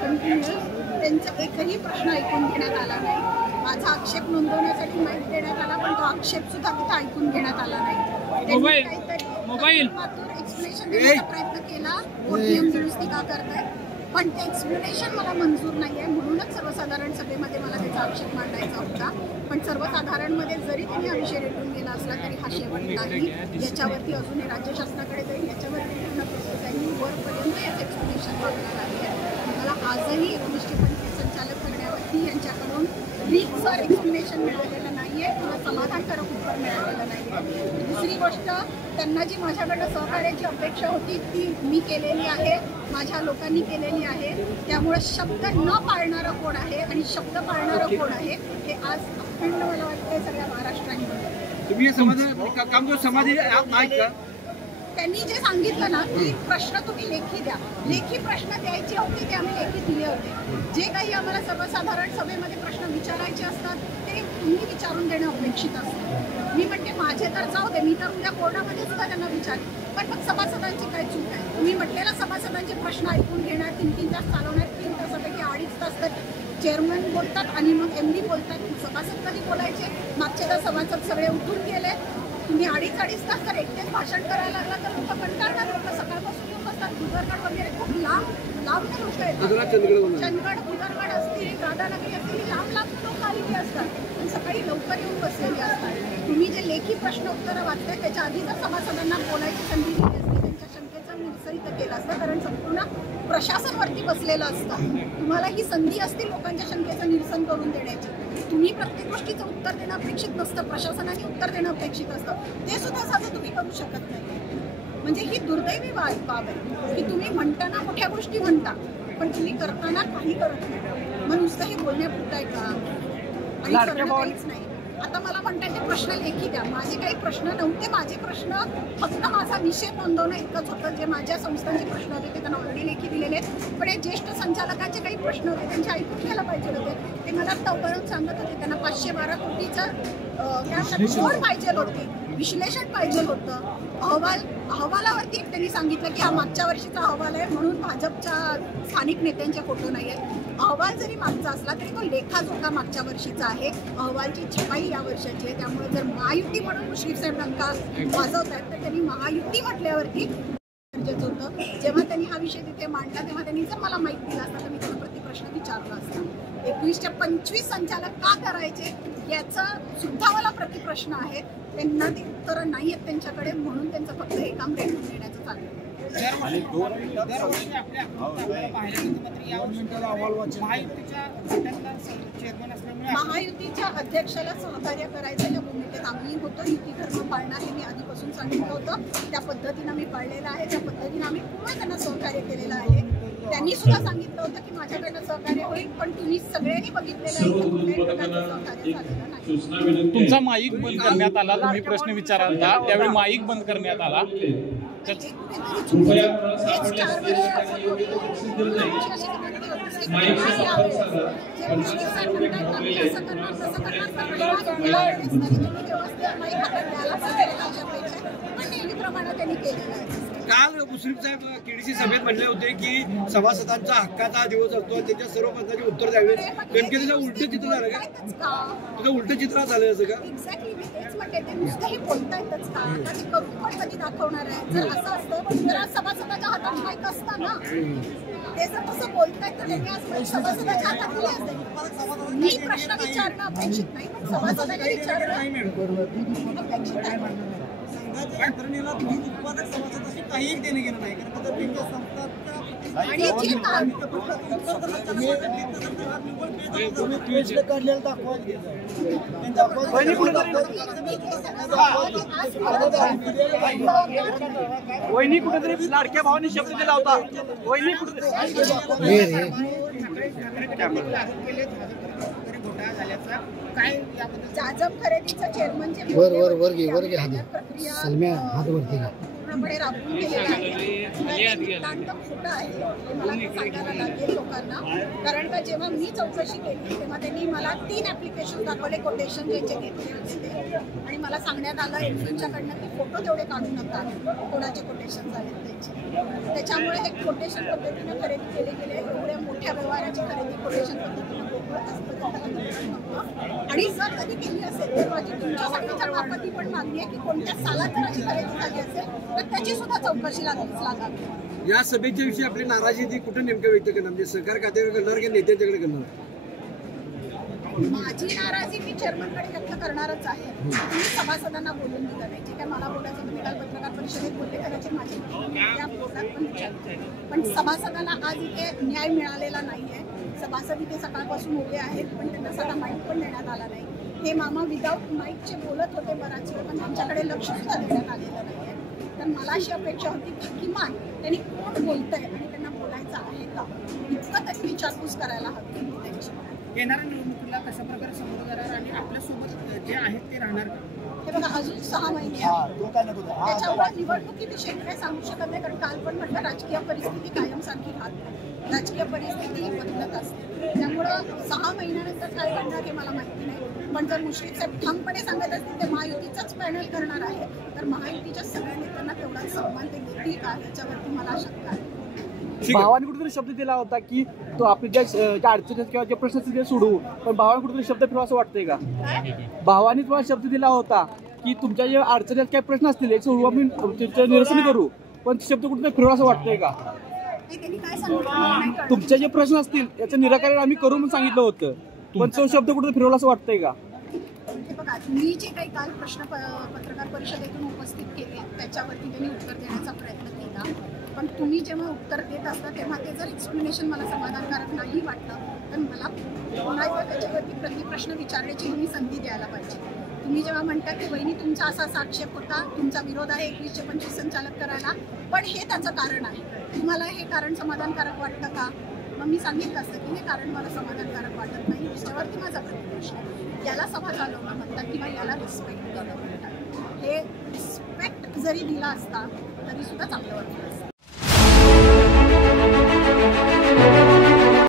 Continuous त्यांचा एकही प्रश्न ऐकून घेण्यात आला नाही. माझा आक्षेप नोंदवण्यासाठी माईक देण्यात आला, पण तो आक्षेप सुद्धा तिथं ऐकून घेण्यात आला नाही. त्यांनी काहीतरी एक्सप्लेनेशन देण्याचा प्रयत्न केला, ओटीएम दुरुस्ती का करताय, पण ते एक्सप्लेनेशन मला मंजूर नाही आहे. म्हणूनच सर्वसाधारण सभेमध्ये मला त्याचा आक्षेप मांडायचा होता. पण सर्वसाधारणमध्ये जरी त्यांनी हा विषय रेटून गेला असला तरी हा शेवट नाही. याच्यावरती अजून राज्य शासनाकडे जाईल, याच्यावरती पूर्ण प्रोसेस आहे. मी वरपर्यंत याचं एक्सप्लेनेशन मागणार आहे. मला आजही 1925 संचालक करण्यावरती यांच्याकडून रीतसर एक्सप्लेनेशन मिळालेलं नाही आहे किंवा समाधानकारक उत्तर मिळालेलं नाही आहे. दुसरी गोष्ट, त्यांना जी माझ्याकडनं सहकार्याची अपेक्षा होती ती मी केलेली आहे, माझ्या लोकांनी केलेली आहे. त्यामुळे शब्द न पाळणारं कोण आहे आणि शब्द पाळणारं कोण आहे हे आज अखंड मला वाटतं सगळ्या महाराष्ट्राने. तुम्ही समाधी नाही का? त्यांनी जे सांगितलं ना की प्रश्न तुम्ही लेखी द्या, लेखी प्रश्न द्यायचे होते ते आम्ही लेखी दिले होते. जे काही आम्हाला सर्वसाधारण सभेमध्ये प्रश्न विचारायचे असतात ते तुम्ही विचारून देणं अपेक्षित असतं. मी म्हणते माझे तर जाऊ दे, मी तर उद्या कोर्टामध्ये सुद्धा त्यांना विचारेन, पण मग सभासदांची काय चूक आहे? तुम्ही म्हटलेला सभासदांचे प्रश्न ऐकून घेणार, 3-3 तास चालवणार, 3 तासापैकी 2.5 तास तर चेअरमन बोलतात आणि मग एमडी बोलतात. सभासद कधी बोलायचे? मागचे तर सभासद सगळे उठून गेले. तुम्ही 2.5 तास तर एकटेच भाषण करायला लागला तर लोक कंटाळणार. लोक सकाळपासून येऊन बसतात. भुदरगड वगैरे खूप लांब लोक येतात. चंदगड, भुदरगड असतील, राधानगरी असतील, लांब लोक आलेली असतात आणि सकाळी लवकर येऊन बसलेली असतात. तुम्ही जे लेखी प्रश्न उत्तरं वाचताय त्याच्या आधी जर सभासदांना बोलायची संधी दिली असते, त्यांच्या शंकेचं निरसनित केलं असतं, कारण संपूर्ण प्रशासनवरती बसलेलं असतं. तुम्हाला ही संधी असते लोकांच्या शंकेचं निरसन करून देण्याची. तुम्ही प्रत्येक गोष्टीचं उत्तर देणं अपेक्षित नसतं, प्रशासनाने उत्तर देणं अपेक्षित असतं. ते सुद्धा साधं तुम्ही करू शकत नाही. म्हणजे ही दुर्दैवी बाब आहे की तुम्ही म्हणताना मोठ्या गोष्टी म्हणता पण तुम्ही करताना काही करत नाही. मग नुसतं हे बोलण्यापुरतं आहे का? आणि करणं काहीच नाही. आता मला म्हणतात ते प्रश्न लेखी द्या. माझे काही प्रश्न नव्हते. माझे प्रश्न फक्त माझा विषय नोंदवणं इतकंच होतं. जे माझ्या संस्थांचे प्रश्न होते ते त्यांना ऑलरेडी लेखी दिलेले. पण हे ज्येष्ठ संचालकांचे काही प्रश्न होते त्यांचे ऐकून घ्यायला पाहिजे होते. ते मला तवरून सांगत होते त्यांना 512 कोटीचं जोड पाहिजे होते, विश्लेषण पाहिजे होतं. अहवालावरती त्यांनी सांगितलं की हा मागच्या वर्षीचा अहवाल आहे म्हणून भाजपच्या स्थानिक नेत्यांचे फोटो नाही आहेत. अहवाल जरी मागचा असला तरी तो लेखाजोखा मागच्या वर्षीचा आहे. अहवालची छपाई या वर्षाची आहे. त्यामुळे जर महायुती म्हणून मुश्रीफ साहेब डंका वाजवत आहेत तर त्यांनी महायुती म्हटल्यावरती गरजेचं होतं. जेव्हा त्यांनी हा विषय तिथे मांडला तेव्हा त्यांनी जर मला माहिती दिला असता तर मी त्यांना प्रतिप्रश्न विचारला असता. 21-25 संचालक का करायचे याचा सुद्धा मला प्रतिप्रश्न आहे. त्यांना ते उत्तरं नाही आहेत त्यांच्याकडे, म्हणून त्यांचं फक्त हे काम रेटून देण्याचं चालू आहे. महायुतीच्या अध्यक्षाला सहकार्य करायचं या भूमिकेत आम्ही होतो. युती धर्म पाळणार हे मी आधीपासून सांगितलं होतं. त्या पद्धतीनं मी पाळलेलं आहे. त्या पद्धतीनं आम्ही पूर्ण त्यांना सहकार्य केलेलं आहे. त्यांनी सुद्धा सांगितलं होतं की माझ्याकडनं सहकार्य होईल, पण तुम्ही सगळ्यांनी बघितलेलं आहे की कुठल्याही प्रकारचं सहकार्य झालेलं नाही. तुमचा माईक बंद करण्यात आला, तुम्ही प्रश्न विचाराल त्यावेळी माईक बंद करण्यात आला. काल मुश्रीफ साहेब केडीसी सभेत म्हणले होते की सभासदांचा हक्काचा दिवस असतो, त्याच्या सर्व प्रश्नांची उत्तर द्यावी. नेमके त्याचं उलट चित्र झालं का? तुझं उलट चित्र झालं असं का? एक्झॅक्टली मी तेच म्हणते. ते नुसतंही बोलतायतच का? आता ते करून पण कधी दाखवणार आहे? जर असं असतं तर सभासदाच्या हातात माईक असतं ना. ते जर तसं बोलतायत तर त्यांनी आज सभासदाच्या हातात दिले असते. मी प्रश्न विचारणं अपेक्षित नाही, पण सभासदाला विचारणं अपेक्षित आहे. यंत्रणेला दूध उत्पादक समाजाशी काहीही देणे घेणं नाही, कारण त्यांच्या काढलेलं वहिनी कुठेतरी लाडक्या भावानी शब्द दिला होता. वहिनी जाजम खरेदीचं चेअरमन जे पूर्णपणे राबवून केलेलं आहे. खोटं आहे मला सांगायला लागेल लोकांना. कारण का जेव्हा मी चौकशी केली तेव्हा त्यांनी मला 3 ॲप्लिकेशन दाखवले, कोटेशन ज्यांचे घेतले होते ते, आणि मला सांगण्यात आलं एमपीच्याकडनं की फोटो तेवढे काढू नका, कोणाचे कोटेशन झाले त्यांचे. त्याच्यामुळे हे कोटेशन पद्धतीनं खरेदी केले गेले. एवढ्या मोठ्या व्यवहार सोन्याची खरेदी कोटेशन पद्धतीने मोकळत असतं त्याला निवडणं नव्हतं. आणि जर कधी केली असेल तर माझी तुमच्यासाठीच्या बाबतीत पण मागणी आहे की कोणत्या सालात जर अशी खरेदी झाली असेल तर त्याची सुद्धा चौकशी लागावी. या सभेच्या विषयी आपली नाराजी ती कुठे नेमकं व्यक्त करणार, म्हणजे सहकार खात्याकडे करणार की नेत्यांच्याकडे करणार? माझी नाराजी मी चेअरमनकडे व्यक्त करणारच आहे. तुम्ही सभासदांना बोलून दिलं नाही. जे काय मला बोलायचं तुम्ही काल पत्रकार परिषदेत बोलले कदाचित माझी त्या बोलण्यात पण विचारते. पण सभासदांना आज इथे न्याय मिळालेला नाहीये. सभासद इथे सकाळपासून उभे आहेत पण त्यांना साधा माईक पण देण्यात आला नाही. हे मामा विदाऊट माईकचे बोलत होते बराच वेळ पण त्यांच्याकडे लक्ष सुद्धा देण्यात आलेलं नाहीये. तर मला अशी अपेक्षा होती की किमान त्यांनी कोण बोलतंय आणि त्यांना बोलायचं आहे का इतकं त्यांनी विचारपूस करायला हवी त्यांची. येणाऱ्या निवडणुकीला कशा प्रकारे समोर जाणार आणि आपल्यासोबत जे आहेत ते राहणार? हे बघा अजून 6 महिने त्याच्यामुळे निवडणुकीविषयी काय सांगू शकत नाही. कारण काल पण म्हटलं राजकीय परिस्थिती कायमसारखी राहत नाही. राजकीय परिस्थिती ही बदलत असते. त्यामुळं 6 महिन्यानंतर काय घडणार हे मला माहिती नाही. पण जर मुश्रीफ साहेब ठामपणे सांगत असतील ते महायुतीचाच पॅनल करणार आहे तर महायुतीच्या सगळ्या नेत्यांना तेवढाच सन्मान ते देतील का याच्यावरती मला शंका आहे. भावाने कुठेतरी शब्द दिला होता की तो आपली ज्या अडचणी किंवा जे प्रश्न असतील ते सोडवू, पण भावाने कुठेतरी शब्द फिरवा असं वाटतंय का? भावाने तुम्हाला शब्द दिला होता की तुमच्या ज्या अडचणीत काही प्रश्न असतील एक सोडवू, आम्ही त्याचं निरसन करू, पण शब्द कुठेतरी फिरवा असं वाटतंय का? तुमचे जे प्रश्न असतील याचं निराकरण आम्ही करू म्हणून सांगितलं होतं, पण तो शब्द कुठे फिरवला असं वाटतंय का? बघा मी जे काही काल प्रश्न पत्रकार परिषदेतून उपस्थित केले त्याच्यावरती त्यांनी उत्तर देण्याचा प्रयत्न केला. पण तुम्ही जेव्हा उत्तर देत असता तेव्हा ते जर एक्सप्लेनेशन मला समाधानकारक नाही वाटलं तर मला पुन्हा एकदा त्याच्यावरती प्रतिप्रश्न विचारण्याची तुम्ही संधी द्यायला पाहिजे. तुम्ही जेव्हा म्हणता की वहिनी तुमचा असा आक्षेप होता, तुमचा विरोध आहे 2125 संचालक करायला, पण हे त्याचं कारण आहे, तुम्हाला हे कारण समाधानकारक वाटतं का? मग मी सांगितलं असतं की हे कारण मला समाधानकारक वाटत नाही. त्याच्यावरती माझा प्रतिप्रश्न आहे. याला सभा चालवणं म्हणतात किंवा याला रिस्पेक्ट देणं म्हणतात. हे रिस्पेक्ट जरी दिला असता तरी सुद्धा चांगलं वाटलं.